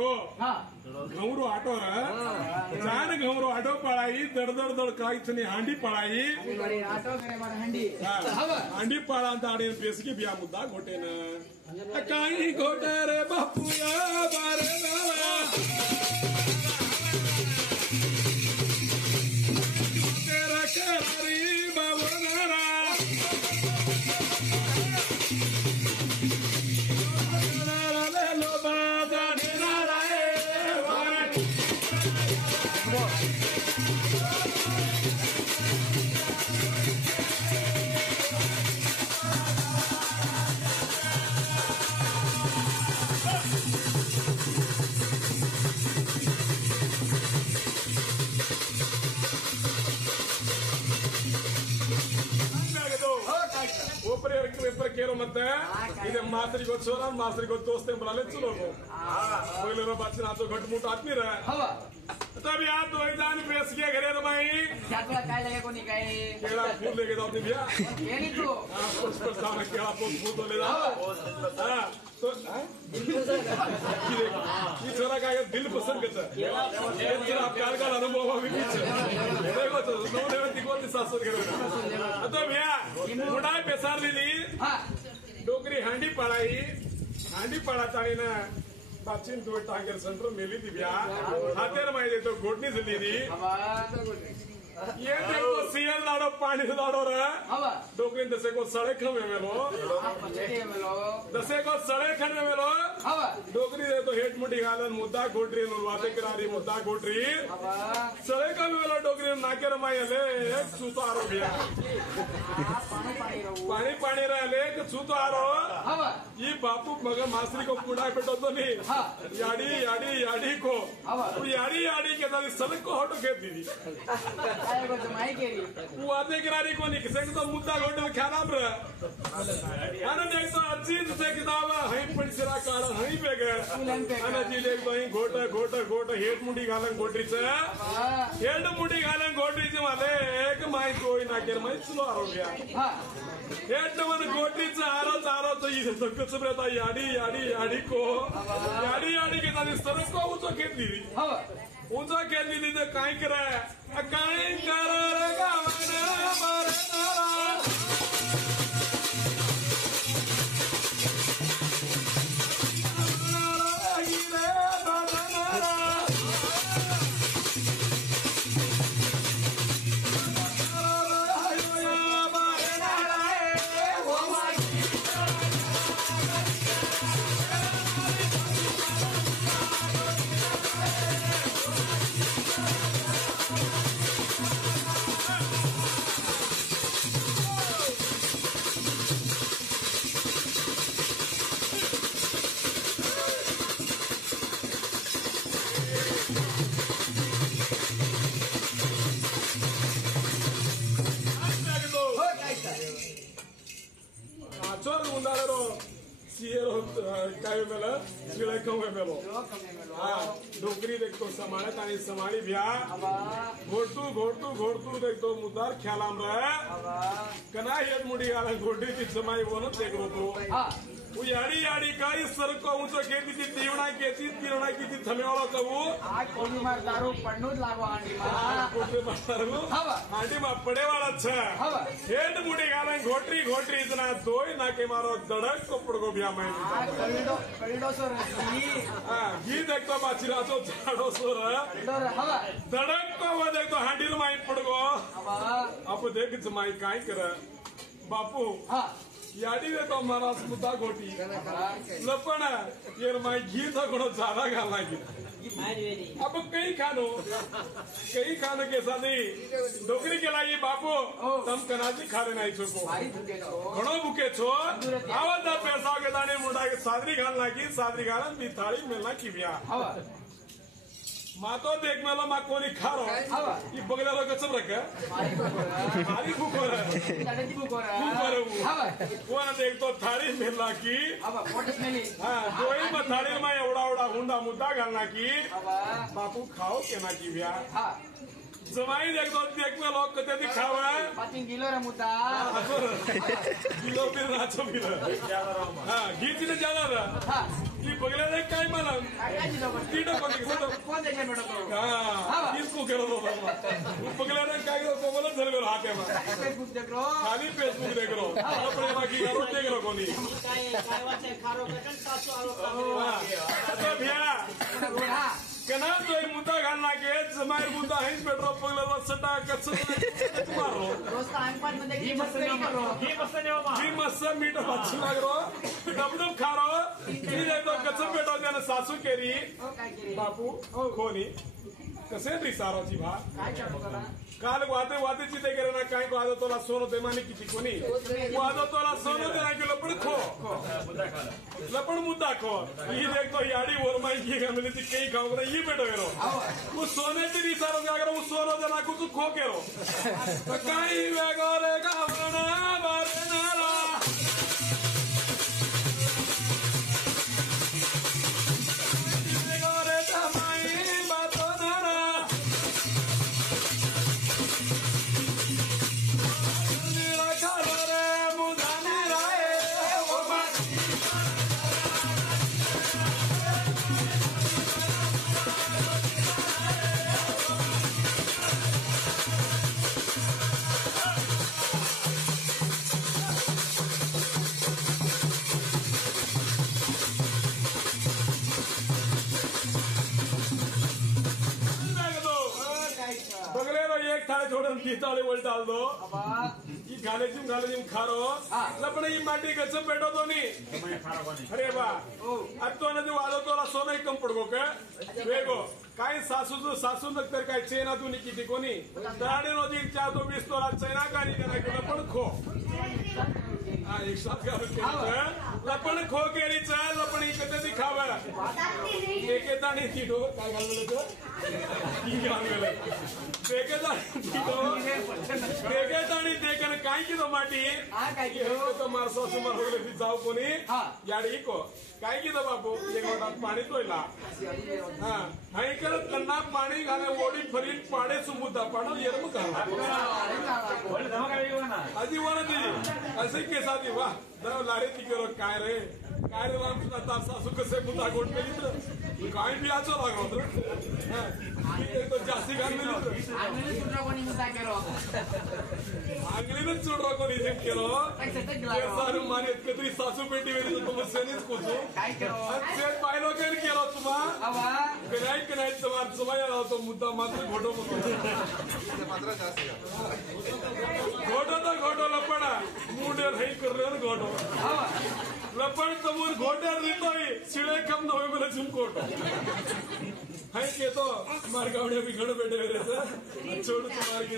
देखतो घवरू auto जान घवरू auto पळाई दड दड दड काहीच नाही हांडी पळाई हांडी पळा दाडे बेसकी बिया मुद्दा घोटे न काही घोटे रे बापूया बारे तेरा करारी बाबू नारा केरो मत इधर मास्टरी को छोरा मास्टरी को दोस्त बुला चलो पहले बात ना तो घटमुट आदमी रहा तब यार दो जान बेच के घरे तो भाई काय लगे कोणी काय केला फूल लेके जाओ तुम भैया ये नहीं तो पर सामने केला फूल तो ले जाओ तो ये छोरा का दिल पसंद करता है ये आप कार का अनुभव अभी पीछे देखो तो नौ लेवल दिखो सासुर करे तो भैया मुंडा बेसार लिली डोकरी हांडी पळातानी ना बाचिन दो टांगर सेंटर मेली थी भैया हातेर माहिती तो घोटनी से ली ये देखो सीएल लाडो पानी लाडो रहा डोकरी दसे को सड़े खमे मेलो दसे को सड़े खमे मेलो डोकरी दे तो हेट मुठी गालन मुद्दा घोटरी वाते करारी मुद्दा घोटरी सड़े खमे मेलो डोकरी नाके रमाई ले एक सूतो आरो भैया पानी पानी रहे एक सूतो आरो ये बापू मगर मास्टरी को पुड़ा पेटो तो नहीं याडी को याडी के साथ सड़क को हटो खेत दी वो आते किनारे को नहीं किसी तो मुद्दा घोटे में ख्याल आप रहा अरे देख तो अच्छी से किताब हहीं पंचरा काला हहीं पे गए अरे जी देख तो हहीं घोटा हेट मुंडी गालन घोटरी से हेट मुंडी गालन घोटरी से माले एक माई कोई ना कर माई चलो आ गया हेट मन घोटरी से आरो तो ये तो कुछ रहता याडी को याडी के साथ सरस को ऊंचा खेत दी ऊंचा खेत दी तो काई करा काई करेगा काय मेला शिळकव मेलो डोकरी देखतो समाळत आणि समाळी भ्या घोडतू देखतो मुद्दार ख्यालाम रहा कना हेट मुडी आला घोडी की समाई बोनत देखो तो वो याडी काही सरको ऊंचो खेती थी तीवणा की थी थमेवाळो कबू आज कोणी मार दारू पडनूच लागो आंडी मा पडेवाळा छ हेट मुडी गाला घोटरी इतना दोय नाके मारो दडक को पडगो बिया मैं कळडो सर ही देखतो बाचिरा तो झाडो सोर दडक को वो देखतो हांडील माई पडगो अब देख जमाई काय कर बापू याडी देतो मला मुद्दा घोटी लपण ये माई घी थोडो झाला घालना की अब कई खानो के साथ डोकरी के लागी बापू तम कनाची खाले नहीं छोको घणो भूखे छो आवाज पैसा के दाने मुंडा के सादरी घालना की सादरी घालन मी थाली मिलना की बिया मातो देख मेलो मा कोणी खारो ये बगला रो कसम रख थाली भूखोर कोण देख तो थाली मिलना की दोई में थाली में एवढा हुंडा मुद्दा घालना की बापू खाओ केना की बिया जमाई देखो देख में लोग कते दिखावा 5 किलो रे मुद्दा किलो फिर नाचो फिर घी ज्यादा रहा ती बघल्या काय मला तिथं कोण त्याच्या भेटतो हा इसको करत होता बघल्या काय करतो मला झरवेल हा तेव्हा फेसबुक देख रो खाली फेसबुक देख रो आपण बाकी करून देख रो कोणी भ्या कना तो मुद्दा घालना के जमायर मुद्दा है पेट्रोल पगला सटा कच्च मारो दोस्त आंपात मध्ये घी मस्त करो घी मस्त मीठ अच्छी लाग रो डबडब खा रो फिर तो कच्च पेटो त्यानं सासू केरी बापू कोणी कसे री साराची भा काय करतो काल वातेची ते करे ना काय वाजव तोला सोनं ते माने किती कोणी वाजव तोला सोनं ते ना की लपड खो लपड मुद्दा खो ही देखो याडी वरमाई की गमली ती कई खाऊ रे ही बेटो करो वो सोने ती रिसारो जागर वो सोनो जना को तू खो केरो तो काई वेगो रे गावना बारनारा वेगो रे तमाई बातनारा एक थाळे थोडं ती चाले वळ चालतो ही घालेची खारो लपण ही माटी गच पेटवतो नी अरे बा आता नदी वाजवतो सोनं एकदम पडगो का वेगो काय सासू नंतर काय चेना तू किती कोणी दाडी नदी चार तो 20 तोला चैना गाणी केला पण खो एक साथ लपण खो केळीच लपण ही कधी खावं एकेतानी तिडो काय घालवलं ती घालवलं एकेतानी देखन काय की तो माटी तो मारसो मारले जाऊ कोणी याडी को काय की तो बापू एक लोटात पाणी तोयला हा हाय करत त्यांना पाणी घाले ओढी फरील पाडे सुमुद्दा पाडो येरम का आधी वाला ती असे केसा ती वा लारे ती करो काय रे राम तुझा तार सासू कसे मुद्दा गोट केली तर काय बियाचो लागलो तो जास्ती घालली आंगलीनच चुडरो कोणी जिम केलो सारू माने कधी सासू पेटी वेळी तर तुम्ही सेनीच कोचो सेट पाहिलो काय केलो तुम्हा नाही नाही तुम्हाला लावतो मुद्दा मात्र घोटो घोटो लपडा मुंडेर हे करले घोटो लपड समोर घोट्यावर लिहितोय शिळे कम नव्हे मला झुमकोट हाय केतो मार्गावड्या बिघड बेटे छोड मार की